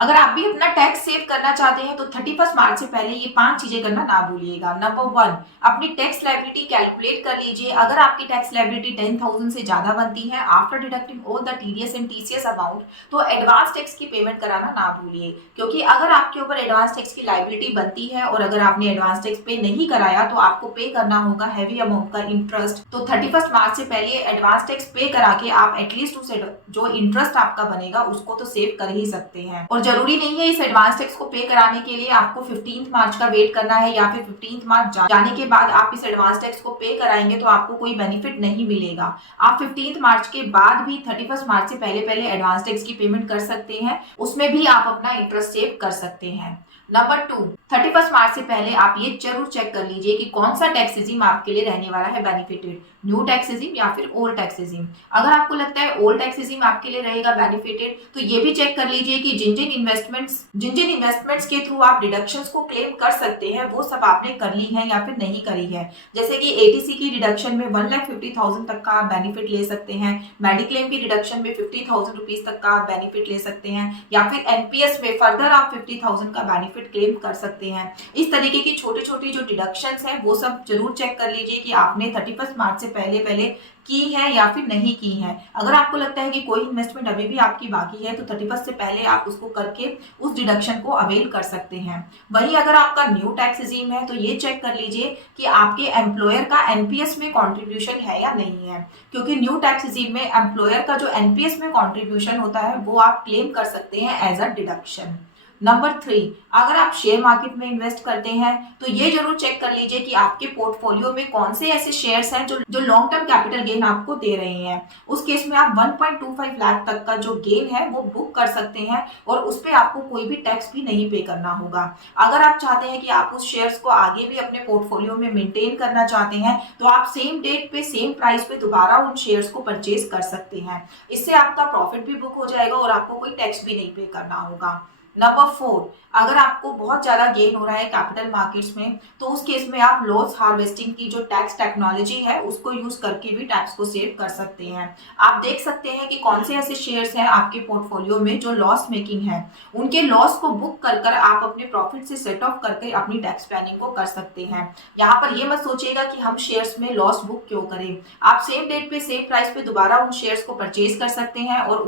अगर आप भी अपना टैक्स सेव करना चाहते हैं तो 31 मार्च से पहले ये 5 चीजें करना ना भूलिएगा। नंबर 1, अपनी टैक्स लायबिलिटी कैलकुलेट कर लीजिए। अगर आपकी टैक्स लायबिलिटी 10,000 से ज्यादा बनती है after deducting all the TDS and TCS amount, तो एडवांस टैक्स की पेमेंट कराना ना भूलिए, क्योंकि अगर आपके ऊपर एडवांस टैक्स की लायबिलिटी बनती है और अगर आपने एडवांस टैक्स पे नहीं कराया तो आपको पे करना होगा हैवी अमाउंट का इंटरेस्ट। तो 31 मार्च से पहले एडवांस टैक्स पे करा के आप एटलीस्ट उस जो इंटरेस्ट आपका बनेगा उसको तो सेव कर ही सकते हैं। और जरूरी नहीं है इस एडवांस टैक्स को पे कराने के लिए आपको 15 मार्च का वेट करना है या फिर 15 मार्च जाने के बाद आप इस एडवांस टैक्स को पे कराएंगे तो आपको कोई बेनिफिट नहीं मिलेगा। आप 15 मार्च के बाद भी 31 मार्च से पहले पहले एडवांस टैक्स की पेमेंट कर सकते हैं, उसमें भी आप अपना इंटरेस्ट सेव कर सकते हैं। नंबर 2, 31 मार्च से पहले आप ये जरूर चेक कर लीजिए कि कौन सा टैक्स रेजिम आपके लिए रहने वाला है बेनिफिटेड, न्यू टैक्स रेजिम या फिर ओल्ड टैक्स रेजिम। अगर आपको लगता है ओल्ड टैक्स रेजिम आपके लिए रहेगा बेनिफिटेड, तो ये भी चेक कर लीजिए कि जिन जिन इन्वेस्टमेंट्स के थ्रू आप डिडक्शंस को क्लेम कर सकते हैं वो सब आपने कर ली है या फिर नहीं करी है। जैसे कि एटीसी की डिडक्शन में 1,50,000 तक का आप बेनिफिट ले सकते हैं, मेडिक्लेम की डिडक्शन में 50,000 रुपीज तक का आप बेनिफिट ले सकते हैं, या फिर एनपीएस में फर्दर आप 50,000 का बेनिफिट क्लेम कर सकते हैं। इस तरीके की छोटी छोटी जो डिडक्शंस हैं वो सब जरूर चेक कर लीजिए कि आपने 31 मार्च से पहले पहले की है या फिर नहीं की है। अगर आपको लगता है कि कोई इन्वेस्टमेंट अभी भी आपकी बाकी है तो 31 से पहले आप उसको करके उस डिडक्शन को अवेल कर सकते हैं। वहीं अगर आपका न्यू टैक्स रेजिम है तो ये चेक कर लीजिए कि आपके एम्प्लॉयर का एनपीएस में कॉन्ट्रीब्यूशन है या नहीं है, क्योंकि न्यू टैक्स रेजिम में एम्प्लॉयर का जो एनपीएस में कॉन्ट्रीब्यूशन होता है वो आप क्लेम कर सकते हैं एज अ डिडक्शन। नंबर 3, अगर आप शेयर मार्केट में इन्वेस्ट करते हैं तो ये जरूर चेक कर लीजिए कि आपके पोर्टफोलियो में कौन से ऐसे शेयर्स हैं जो लॉन्ग टर्म कैपिटल गेन आपको दे रहे हैं। उस केस में आप 1.25 लाख तक का जो गेन है वो बुक कर सकते हैं और उस पर आपको कोई भी टैक्स भी नहीं पे करना होगा। अगर आप चाहते हैं कि आप उस शेयर्स को आगे भी अपने पोर्टफोलियो में मेंटेन करना चाहते हैं तो आप सेम डेट पे सेम प्राइस पे दोबारा उन शेयर्स को परचेज कर सकते हैं। इससे आपका प्रॉफिट भी बुक हो जाएगा और आपको कोई टैक्स भी नहीं पे करना होगा। नंबर 4, अगर आपको बहुत ज्यादा गेन हो रहा है कैपिटल मार्केट्स में तो उस केस में आप लॉस हार्वेस्टिंग की जो टैक्स टेक्नोलॉजी है उसको यूज करके भी टैक्स को सेव कर सकते हैं। आप देख सकते हैं कि कौन से ऐसे शेयर्स हैं आपके पोर्टफोलियो में जो लॉस मेकिंग है, उनके लॉस को बुक कर कर आप अपने प्रॉफिट से सेट ऑफ करके अपनी टैक्स प्लानिंग को कर सकते हैं। यहाँ पर ये मत सोचिएगा कि हम शेयर्स में लॉस बुक क्यों करें, आप सेम डेट पे सेम प्राइस पे दोबारा उन शेयर्स को परचेज कर सकते हैं और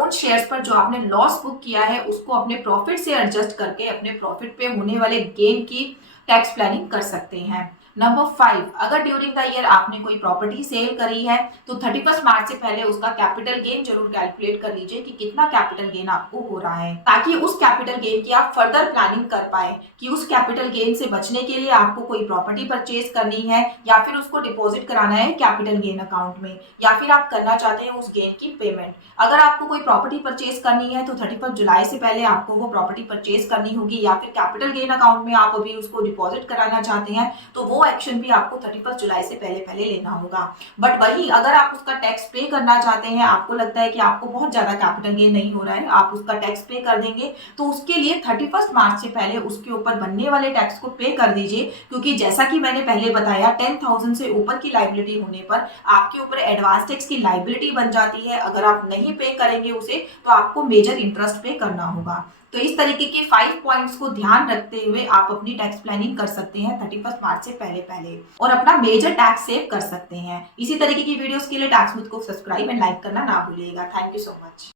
उन शेयर्स पर जो आपने लॉस बुक किया है उसको अपने प्रॉफिट से एडजस्ट करके अपने प्रॉफिट पे होने वाले गेन की टैक्स प्लानिंग कर सकते हैं। नंबर 5, अगर ड्यूरिंग द ईयर आपने कोई प्रॉपर्टी सेल करी है तो 31 मार्च से पहले उसका कैपिटल गेन जरूर कैलकुलेट कर लीजिए कि कितना कैपिटल गेन आपको हो रहा है, ताकि उस कैपिटल गेन की आप फर्दर प्लानिंग कर पाए कि उस कैपिटल गेन से बचने के लिए आपको कोई प्रॉपर्टी परचेज करनी है या फिर उसको डिपॉजिट कराना है कैपिटल गेन अकाउंट में, या फिर आप करना चाहते हैं उस गेन की पेमेंट। अगर आपको कोई प्रॉपर्टी परचेज करनी है तो 31 जुलाई से पहले आपको वो प्रॉपर्टी परचेज करनी होगी, या फिर कैपिटल गेन अकाउंट में आप अभी उसको डिपॉजिट कराना चाहते हैं तो वो एक्शन भी आपको 31 जुलाई से पहले पहले लेना होगा। बट वही अगर आप उसका टैक्स पे करना चाहते हैं, आपको लगता है कि आपको बहुत ज्यादा कैपिटल गेन नहीं हो रहा है, आप उसका टैक्स पे कर देंगे, तो उसके लिए 31 मार्च से पहले उसके ऊपर बनने वाले टैक्स को पे कर दीजिए, क्योंकि जैसा कि मैंने पहले बताया 10,000 से ऊपर की लाइबिलिटी होने पर आपके ऊपर एडवांस टैक्स की लाइबिलिटी बन जाती है। अगर आप नहीं पे करेंगे उसे तो आपको मेजर इंटरेस्ट पे करना होगा। तो इस तरीके के 5 पॉइंट्स को ध्यान रखते हुए आप अपनी टैक्स प्लानिंग कर सकते हैं 31 मार्च से पहले पहले और अपना मेजर टैक्स सेव कर सकते हैं। इसी तरीके की वीडियोस के लिए टैक्स मिथ को सब्सक्राइब एंड लाइक करना ना भूलिएगा। Thank you so much.